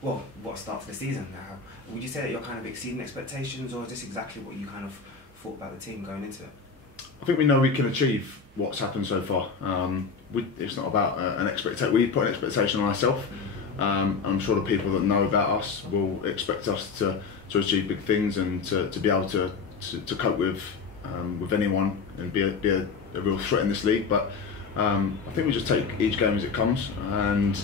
Well, what a start to the season now. Would you say that you're kind of exceeding expectations, or is this exactly what you kind of thought about the team going into it? I think we know we can achieve what's happened so far. It's not about an expectation. We put an expectation on ourselves. I'm sure the people that know about us will expect us to achieve big things and to be able to cope with anyone and be a real threat in this league. But I think we just take each game as it comes, and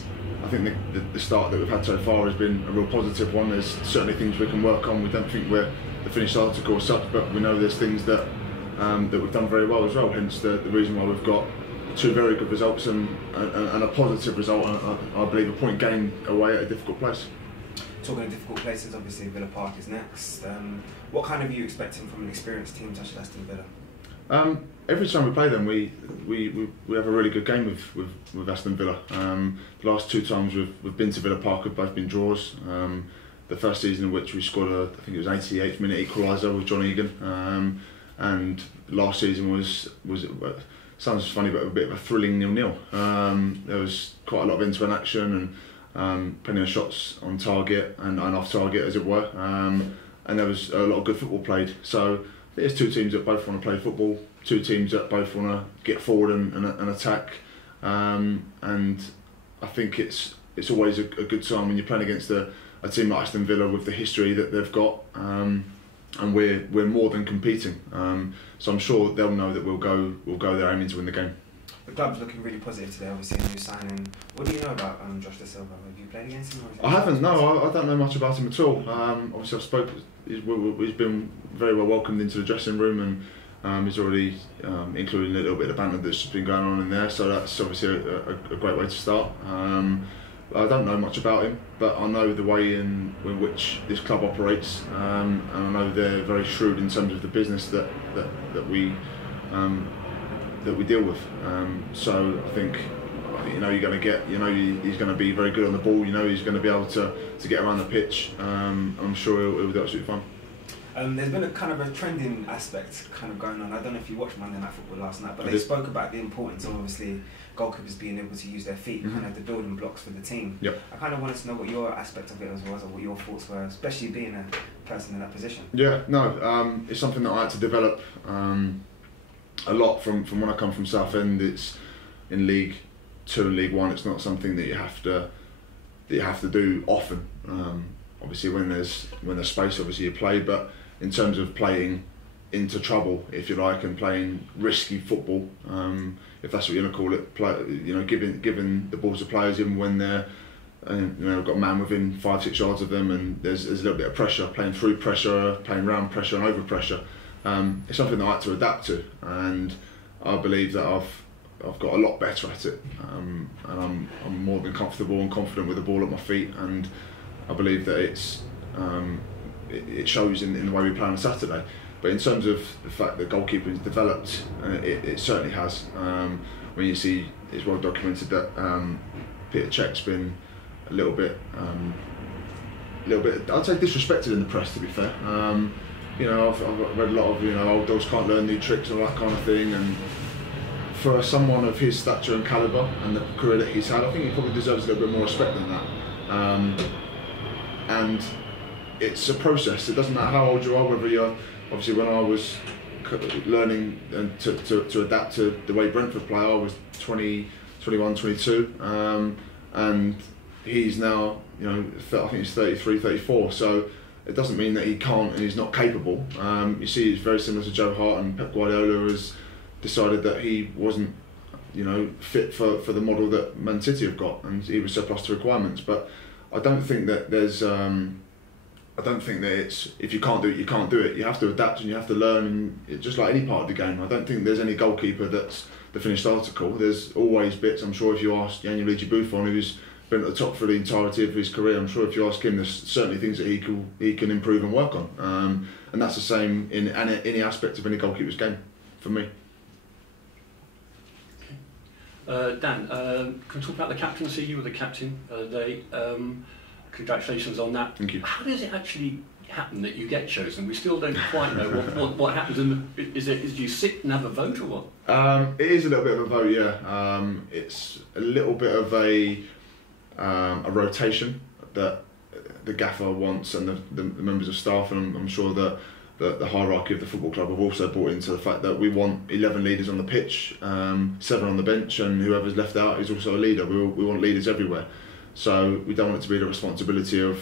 I think the start that we've had so far has been a real positive one. There's certainly things we can work on. We don't think we're the finished article or such, but we know there's things that we've done very well as well. Hence the reason why we've got two very good results and a positive result. I believe a point gained away at a difficult place. Talking of difficult places, obviously Villa Park is next. What kind of are you expecting from an experienced team such as Aston Villa? Every time we play them, we have a really good game with Aston Villa. The last two times we've been to Villa Park have both been draws. The first season in which we scored I think it was 88th minute equaliser with John Egan, and last season was sounds funny, but a bit of a thrilling 0-0. There was quite a lot of end-to-end action and plenty of shots on target and off target, as it were. And there was a lot of good football played. So there's two teams that both want to play football, two teams that both want to get forward and attack. And I think it's always a good time when you're playing against a team like Aston Villa with the history that they've got. And we're more than competing. So I'm sure they'll know that we'll go there aiming to win the game. The club's looking really positive today, obviously, a new signing. What do you know about Josh Da Silva? Have you played against him? I haven't, no, I don't know much about him at all. Obviously he's been very well welcomed into the dressing room, and he's already including a little bit of banter that's been going on in there, so that's obviously a great way to start. I don't know much about him, but I know the way in which this club operates, and I know they're very shrewd in terms of the business that we deal with. So I think he's going to be very good on the ball. He's going to be able to get around the pitch. I'm sure he'll do absolutely fine. There's been a kind of a trending aspect kind of going on. I don't know if you watched Monday Night Football last night, but they spoke about the importance of obviously goalkeepers being able to use their feet, kind of the building blocks for the team. Yep. I kind of wanted to know what your aspect of it was, or what your thoughts were, especially being a person in that position. Yeah, no, it's something that I had to develop a lot from when I come from Southend. It's in League 2 and League 1. It's not something that you have to do often. Obviously, when there's space, obviously you play, but in terms of playing into trouble, if you like, and playing risky football, if that's what you're going to call it, giving the ball to players even when they're, we've got a man within 5-6 yards of them, and there's a little bit of pressure, playing through pressure, playing round pressure and over pressure. It's something that I had to adapt to, and I believe that I've got a lot better at it, and I'm more than comfortable and confident with the ball at my feet, and I believe that it shows in the way we play on a Saturday. But in terms of the fact that goalkeeping has developed, it certainly has. When you see, it's well documented that Peter Cech's been a little bit, I'd say, disrespected in the press, to be fair. I've read a lot of old dogs can't learn new tricks and all that kind of thing, and for someone of his stature and calibre and the career that he's had, I think he probably deserves a little bit more respect than that. And it's a process. It doesn't matter how old you are, whether you're, obviously when I was learning and to adapt to the way Brentford play, I was 20, 21, 22, and he's now, I think he's 33, 34, so it doesn't mean that he can't and he's not capable. You see, it's very similar to Joe Hart, and Pep Guardiola has decided that he wasn't, fit for the model that Man City have got, and he was surplus to requirements. But I don't think that there's, I don't think that it's, if you can't do it, you can't do it. You have to adapt and you have to learn, and it's just like any part of the game. I don't think there's any goalkeeper that's the finished article. There's always bits. I'm sure if you ask Gianluigi Buffon, who's been at the top for the entirety of his career, I'm sure if you ask him, there's certainly things that he can improve and work on. And that's the same in any aspect of any goalkeeper's game, for me. Dan, can we talk about the captaincy? You were the captain the other day. Congratulations on that. Thank you. How does it actually happen that you get chosen? We still don't quite know what happens. Is you sit and have a vote or what? It is a little bit of a vote, yeah. It's a little bit of a rotation that the gaffer wants and the members of staff, and I'm sure that the hierarchy of the football club have also bought into the fact that we want 11 leaders on the pitch, 7 on the bench, and whoever's left out is also a leader. We want leaders everywhere. So we don't want it to be the responsibility of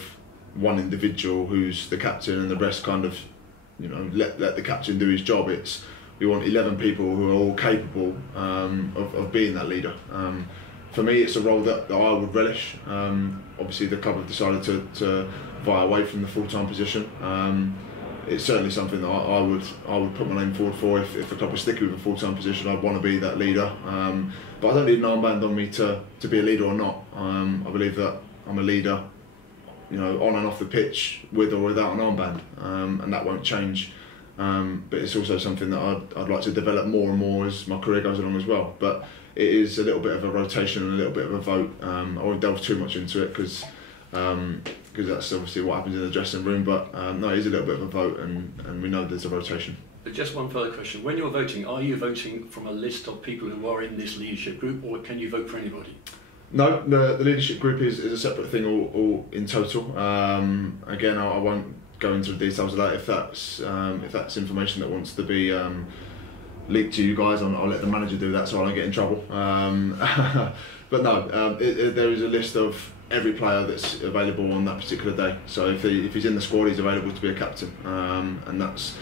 one individual who's the captain and the rest kind of, let the captain do his job. We want 11 people who are all capable of being that leader. For me, it's a role that I would relish. Obviously, the club have decided to vie away from the full-time position. It's certainly something that I would put my name forward for. If the club was sticking with a full-time position, I'd want to be that leader. But I don't need an armband on me to be a leader or not. I believe that I'm a leader, on and off the pitch, with or without an armband, and that won't change. But it's also something that I'd like to develop more and more as my career goes along as well. But it is a little bit of a rotation and a little bit of a vote. I won't delve too much into it because that's obviously what happens in the dressing room. But no, it is a little bit of a vote, and we know there's a rotation. But just one further question: when you're voting, are you voting from a list of people who are in this leadership group, or can you vote for anybody? No, the leadership group is a separate thing, all in total. Again, I won't go into the details of that. If that's information that wants to be leaked to you guys, I'll let the manager do that, so I don't get in trouble. But no, there is a list of every player that's available on that particular day. So if he's in the squad, he's available to be a captain, and that's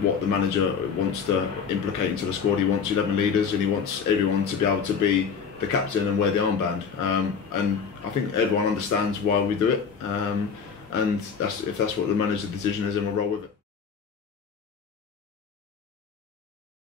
what the manager wants to implicate into the squad. He wants 11 leaders, and he wants everyone to be able to be the captain and wear the armband. And I think everyone understands why we do it. And if that's what the manager's decision is, then we'll roll with it.